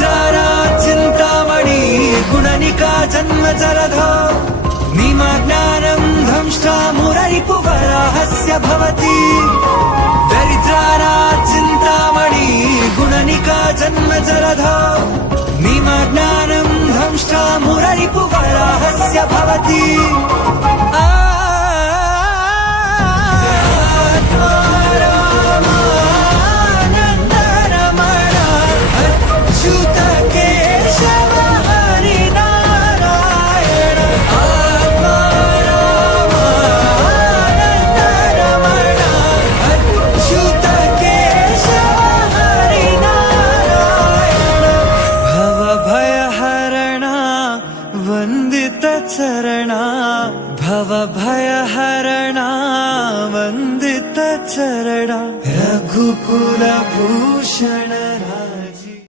दरिद्रारा चिन्तामणि गुणनिका जन्म जलधो निमग्नानं दंष्ट्वा मुररिपुवराहस्य भवति दरिद्रारा चिन्तामणि गुणनिका जन्म जलधो निमग्नानं दंष्ट्वा मुररिपुवराहस्य भवति